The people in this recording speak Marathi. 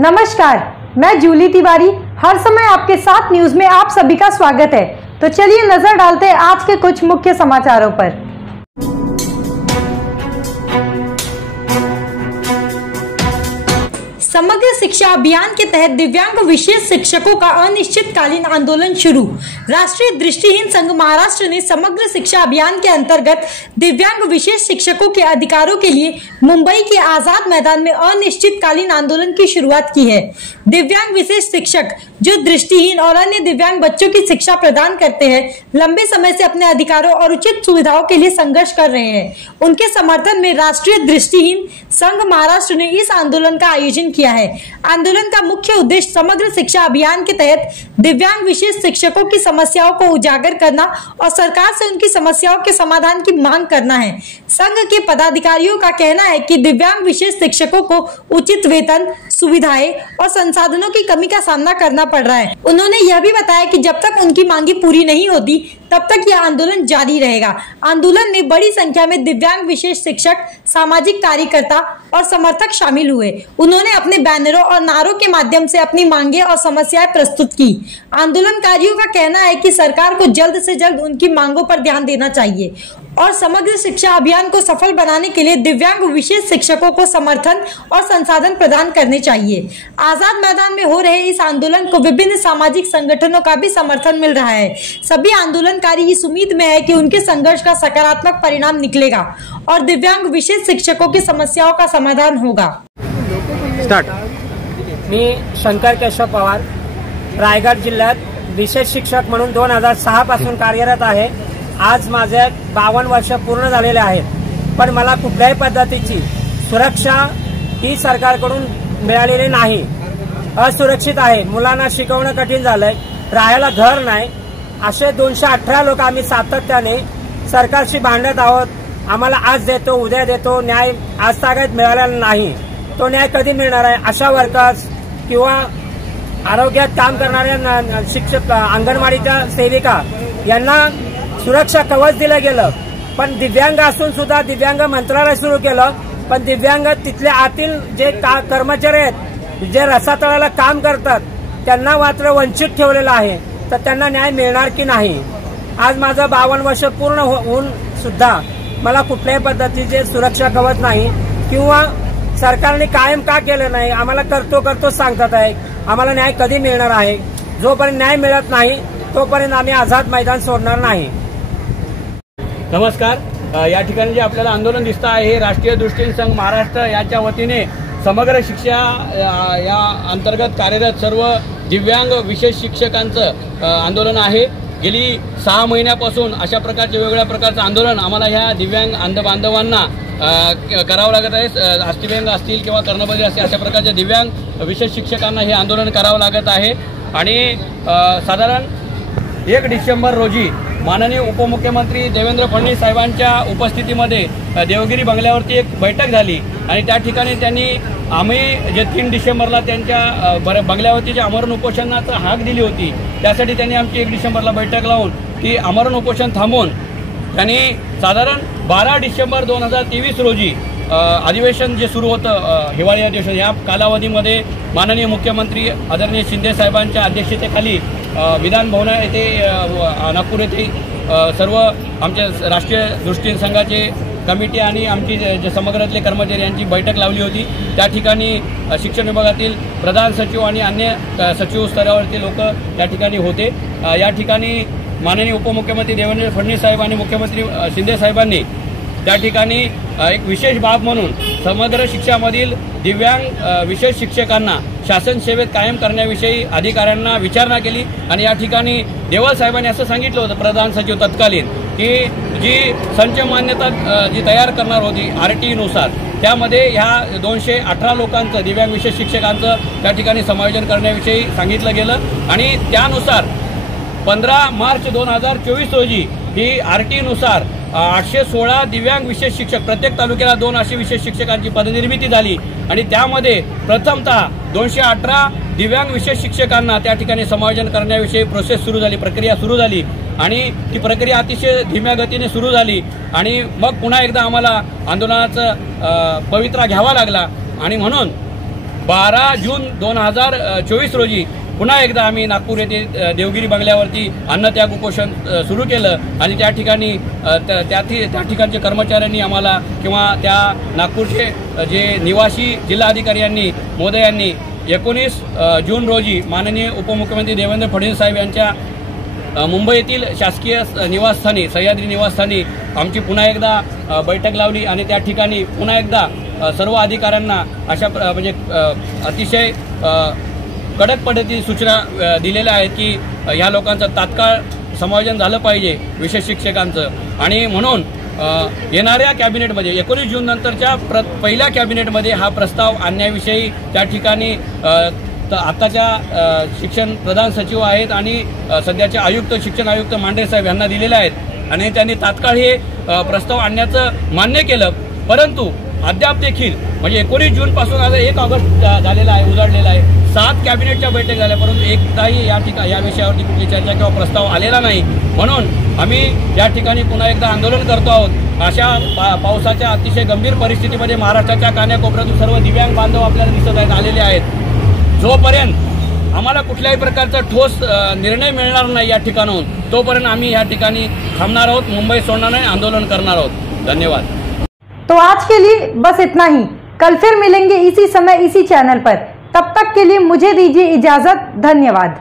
नमस्कार, मैं जूली तिवारी। हर समय आपके साथ न्यूज में आप सभी का स्वागत है। तो चलिए नजर डालते हैं आज के कुछ मुख्य समाचारों पर। समग्र शिक्षा अभियान के तहत दिव्यांग विशेष शिक्षकों का अनिश्चितकालीन आंदोलन शुरू। राष्ट्रीय दृष्टिहीन संघ महाराष्ट्र ने समग्र शिक्षा अभियान के अंतर्गत दिव्यांग विशेष शिक्षकों के अधिकारों के लिए मुंबई के आजाद मैदान में अनिश्चितकालीन आंदोलन की शुरुआत की है। दिव्यांग विशेष शिक्षक जो दृष्टिहीन और अन्य दिव्यांग बच्चों की शिक्षा प्रदान करते हैं, लंबे समय से अपने अधिकारों और उचित सुविधाओं के लिए संघर्ष कर रहे हैं। उनके समर्थन में राष्ट्रीय दृष्टिहीन संघ महाराष्ट्र ने इस आंदोलन का आयोजन किया है। आंदोलन का मुख्य उद्देश्य समग्र शिक्षा अभियान के तहत दिव्यांग विशेष शिक्षकों की समस्याओं को उजागर करना और सरकार से उनकी समस्याओं के समाधान की मांग करना है। संघ के पदाधिकारियों का कहना है कि दिव्यांग विशेष शिक्षकों को उचित वेतन, सुविधाएं और संसाधनों की कमी का सामना करना पड़ रहा है। उन्होंने यह भी बताया कि जब तक उनकी मांगी पूरी नहीं होती तब तक यह आंदोलन जारी रहेगा। आंदोलन में बड़ी संख्या में दिव्यांग विशेष शिक्षक, सामाजिक कार्यकर्ता और समर्थक शामिल हुए। उन्होंने अपने बैनरों और नारों के माध्यम से अपनी मांगे और समस्याएं प्रस्तुत की। आंदोलनकारियों का कहना है कि सरकार को जल्द से जल्द उनकी मांगों पर ध्यान देना चाहिए और समग्र शिक्षा अभियान को सफल बनाने के लिए दिव्यांग विशेष शिक्षकों को समर्थन और संसाधन प्रदान करने चाहिए। आजाद मैदान में हो रहे इस आंदोलन को विभिन्न सामाजिक संगठनों का भी समर्थन मिल रहा है। सभी आंदोलनकारी इस उम्मीद में है कि उनके संघर्ष का सकारात्मक परिणाम निकलेगा और दिव्यांग विशेष शिक्षकों की समस्याओं का समाधान होगा। मी शंकर केशव पवार, रायगड जिल्ह्यात विशेष शिक्षक म्हणून 2006 पासून कार्यरत आहे। आज माझे 52 वर्ष पूर्ण झालेले आहेत, पण मला कुठल्याही पद्धतीची सुरक्षा ही सरकारकडून मिळालेली नाही। असुरक्षित आहे, मुलांना शिकवणं कठीण झालंय, राहायला घर नाही। असे 218 लोक आम्ही सातत्याने सरकारशी भांडत आहोत। आम्हाला आज देतो, उद्या देतो, न्याय आज तागायत मिळालेला नाही। तो न्याय कधी मिळणार आहे? आशा वर्कर्स किंवा आरोग्यात काम करणाऱ्या शिक्षक, अंगणवाडीच्या सेविका यांना सुरक्षा कवच दिलं गेलं, पण दिव्यांग असून सुद्धा दिव्यांग मंत्रालय सुरू केलं, पण दिव्यांग तिथल्या आतील जे कर्मचारी आहेत, जे रसातळाला काम करतात, त्यांना मात्र वंचित ठेवलेलं आहे। तर त्यांना न्याय मिळणार की नाही? आज माझं 52 वर्ष पूर्ण होऊन सुद्धा मला कुठल्याही पद्धतीचे सुरक्षा कवच नाही किंवा सरकारने कायम का केलं नाही? आम्हाला करतो सांगतात आहे। आम्हाला न्याय कधी मिळणार आहे? जोपर्यंत न्याय मिळत नाही तोपर्यंत आम्ही आझाद मैदान सोडणार नाही। नमस्कार, या ठिकाणी जे आपल्याला आंदोलन दिसतं आहे हे राष्ट्रीय दृष्टिहीन संघ महाराष्ट्र याच्या वतीने समग्र शिक्षा या अंतर्गत कार्यरत सर्व दिव्यांग विशेष शिक्षकांचं आंदोलन आहे। गेली 6 महिन्यापासून अशा प्रकारचे वेगवेगळ्या प्रकारचं आंदोलन आम्हाला ह्या दिव्यांग बांधवांना करावं लागत आहे। अस्थिव्यंग असतील किंवा कर्णबधिर असतील अशा प्रकारच्या दिव्यांग विशेष शिक्षकांना हे आंदोलन करावं लागत आहे। आणि साधारण 1 डिसेंबर रोजी माननीय उपमुख्यमंत्री देवेंद्र फडणवीस साहेबांच्या उपस्थितीमध्ये देवगिरी बंगल्यावरती एक बैठक झाली आणि त्या ठिकाणी त्यांनी आम्ही जे 3 डिसेंबरला त्यांच्या बंगल्यावरती जे आमरण उपोषणाचा हाक दिली होती, त्यासाठी त्यांनी आमची 1 डिसेंबरला बैठक लावून ती आमरण उपोषण थांबवून त्यांनी साधारण 12 डिसेंबर 2023 रोजी अधिवेशन जे सुरू होतं हिवाळी अधिवेशन, या कालावधीमध्ये माननीय मुख्यमंत्री आदरणीय शिंदे साहेबांच्या अध्यक्षतेखाली विधान भवन येथे नागपूर येथे सर्व आमच्या राष्ट्रीय दृष्टिहीन संघाचे कमिटी आणि आमची जे समग्रातले कर्मचारी यांची बैठक लावली होती। त्या ठिकाणी शिक्षण विभागातील प्रधान सचिव आणि अन्य सचिव स्तरावरचे लोक त्या ठिकाणी होते। या ठिकाणी माननीय उपमुख्यमंत्री देवेंद्र फडणवीस साहेब आणि मुख्यमंत्री शिंदे साहेबांनी त्या ठिकाणी एक विशेष बाब म्हणून समग्र शिक्षामधील दिव्यांग विशेष शिक्षकांना शासन सेवेत कायम करण्याविषयी अधिकाऱ्यांना विचारणा केली आणि या ठिकाणी देवल साहेबांनी असं सांगितलं होतं, प्रधान सचिव तत्कालीन, की जी संच मान्यता जी तयार करणार होती RT नुसार, त्यामध्ये ह्या 218 लोकांचं दिव्यांग विशेष शिक्षकांचं त्या ठिकाणी समायोजन करण्याविषयी सांगितलं गेलं आणि त्यानुसार 15 मार्च 2024 रोजी ही RT नुसार 816 दिव्यांग विशेष शिक्षक, प्रत्येक तालुक्याला 2 अशी विशेष शिक्षकांची पदनिर्मिती झाली आणि त्यामध्ये प्रथमतः 218 दिव्यांग विशेष शिक्षकांना त्या ठिकाणी समायोजन करण्याविषयी प्रोसेस सुरू झाली, प्रक्रिया सुरू झाली आणि ती प्रक्रिया अतिशय धीम्या गतीने सुरू झाली आणि मग पुन्हा एकदा आम्हाला आंदोलनाचा पवित्रा घ्यावा लागला आणि म्हणून 12 जून 2024 रोजी पुन्हा एकदा आम्ही नागपूर येथे देवगिरी बंगल्यावरती अन्नत्याग उपोषण सुरू केलं आणि त्या ठिकाणी त्या ठिकाणच्या कर्मचाऱ्यांनी आम्हाला किंवा त्या नागपूरचे जे निवासी जिल्हाधिकारी यांनी महोदयांनी 19 जून रोजी माननीय उपमुख्यमंत्री देवेंद्र फडणवीस साहेब यांच्या मुंबईतील शासकीय निवासस्थानी सह्याद्री निवासस्थानी आमची पुन्हा एकदा बैठक लावली आणि त्या ठिकाणी पुन्हा एकदा सर्व अधिकाऱ्यांना अशा म्हणजे अतिशय कडक पद्धतीने सूचना दिलेल्या आहेत की ह्या लोकांचं तात्काळ समायोजन झालं पाहिजे विशेष शिक्षकांचं आणि म्हणून येणाऱ्या कॅबिनेटमध्ये 19 जून नंतरच्या पहिल्या कॅबिनेटमध्ये हा प्रस्ताव आणण्याविषयी त्या ठिकाणी आताच्या शिक्षण प्रधान सचिव आहेत आणि सध्याचे आयुक्त शिक्षण आयुक्त मांढरे साहेब यांना दिलेले आहेत आणि त्यांनी तात्काळ हे प्रस्ताव आणण्याचं मान्य केलं. परंतु अद्याप देखील म्हणजे 19 जून पासून आता 1 ऑगस्ट झालेला आहे उजाडलेला आहे. 7 कॅबिनेटच्या बैठक झाल्या परंतु एकदाही या विषयावरती कुठली चर्चा किंवा प्रस्ताव आलेला नाही. म्हणून आम्ही या ठिकाणी पुन्हा एकदा आंदोलन करतो आहोत. अशा पावसाच्या अतिशय गंभीर परिस्थितीमध्ये महाराष्ट्राच्या कानाकोपऱ्यातून सर्व दिव्यांग बांधव आपल्याला दिसत आहेत आलेले आहेत. जोपर्यंत आम्हाला कुठल्याही प्रकारचा ठोस निर्णय मिळणार नाही या ठिकाणाहून तोपर्यंत आम्ही या ठिकाणी थांबणार आहोत, मुंबई सोडणार नाही, आंदोलन करणार आहोत. धन्यवाद. तो आज के लिए बस इतना ही. कल फिर मिलेंगे इसी समय इसी चैनल पर. तब तक के लिए मुझे दीजिए इजाजत. धन्यवाद.